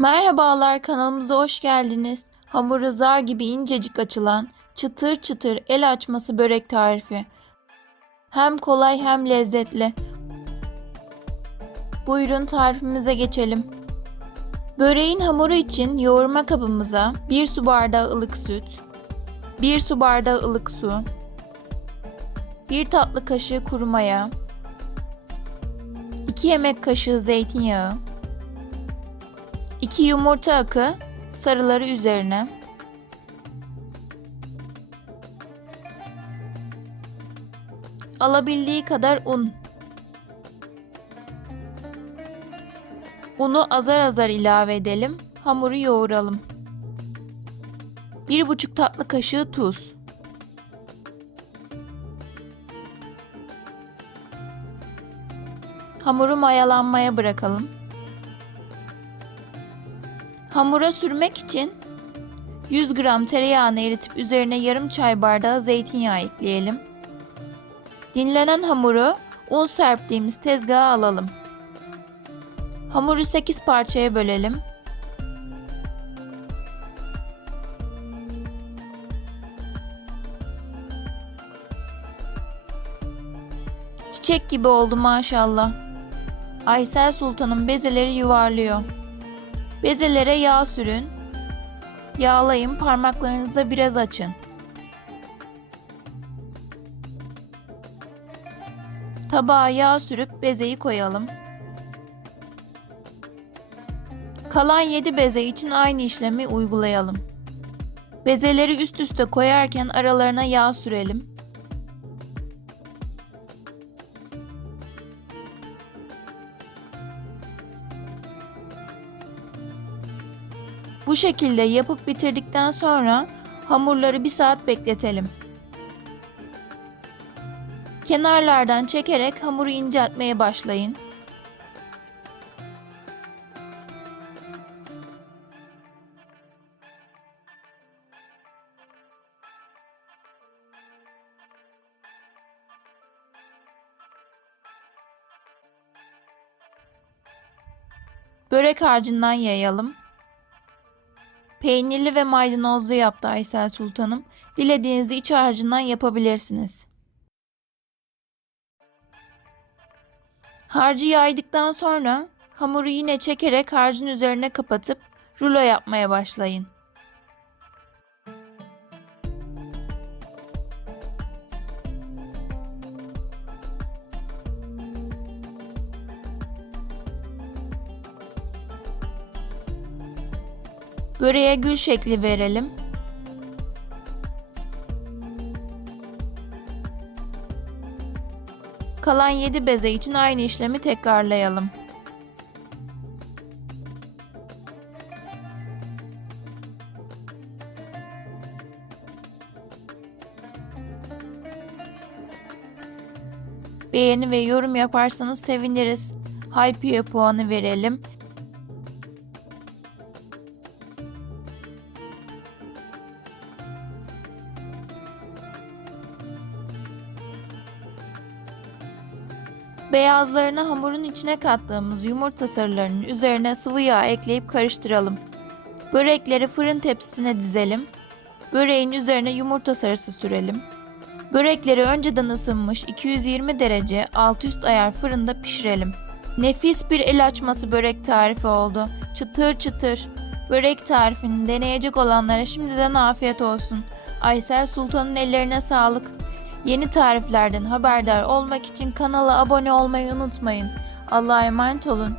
Merhabalar, kanalımıza hoş geldiniz. Hamuru zar gibi incecik açılan, çıtır çıtır el açması börek tarifi. Hem kolay hem lezzetli. Buyurun tarifimize geçelim. Böreğin hamuru için yoğurma kabımıza 1 su bardağı ılık süt, 1 su bardağı ılık su, 1 tatlı kaşığı kuru maya, 2 yemek kaşığı zeytinyağı, 2 yumurta akı, sarıları üzerine, alabildiği kadar un. Unu azar azar ilave edelim. Hamuru yoğuralım. 1,5 tatlı kaşığı tuz. Hamuru mayalanmaya bırakalım. Hamura sürmek için 100 gram tereyağını eritip üzerine yarım çay bardağı zeytinyağı ekleyelim. Dinlenen hamuru un serptiğimiz tezgaha alalım. Hamuru 8 parçaya bölelim. Çiçek gibi oldu maşallah. Aysel Sultan'ın bezeleri yuvarlıyor. Bezelere yağ sürün. Yağlayın, parmaklarınıza biraz açın. Tabağa yağ sürüp bezeyi koyalım. Kalan 7 beze için aynı işlemi uygulayalım. Bezeleri üst üste koyarken aralarına yağ sürelim. Bu şekilde yapıp bitirdikten sonra hamurları 1 saat bekletelim. Kenarlardan çekerek hamuru inceltmeye başlayın. Börek harcından yayalım. Peynirli ve maydanozlu yaptı Aysel Sultanım. Dilediğinizi iç harcından yapabilirsiniz. Harcı yaydıktan sonra hamuru yine çekerek harcın üzerine kapatıp rulo yapmaya başlayın. Böreğe gül şekli verelim. Kalan 7 beze için aynı işlemi tekrarlayalım. Beğeni ve yorum yaparsanız seviniriz. Hype'ye puanı verelim. Beyazlarını hamurun içine kattığımız yumurta sarılarının üzerine sıvı yağ ekleyip karıştıralım. Börekleri fırın tepsisine dizelim. Böreğin üzerine yumurta sarısı sürelim. Börekleri önceden ısınmış 220 derece alt üst ayar fırında pişirelim. Nefis bir el açması börek tarifi oldu. Çıtır çıtır. Börek tarifini deneyecek olanlara şimdiden afiyet olsun. Aysel Sultan'ın ellerine sağlık. Yeni tariflerden haberdar olmak için kanala abone olmayı unutmayın. Allah'a emanet olun.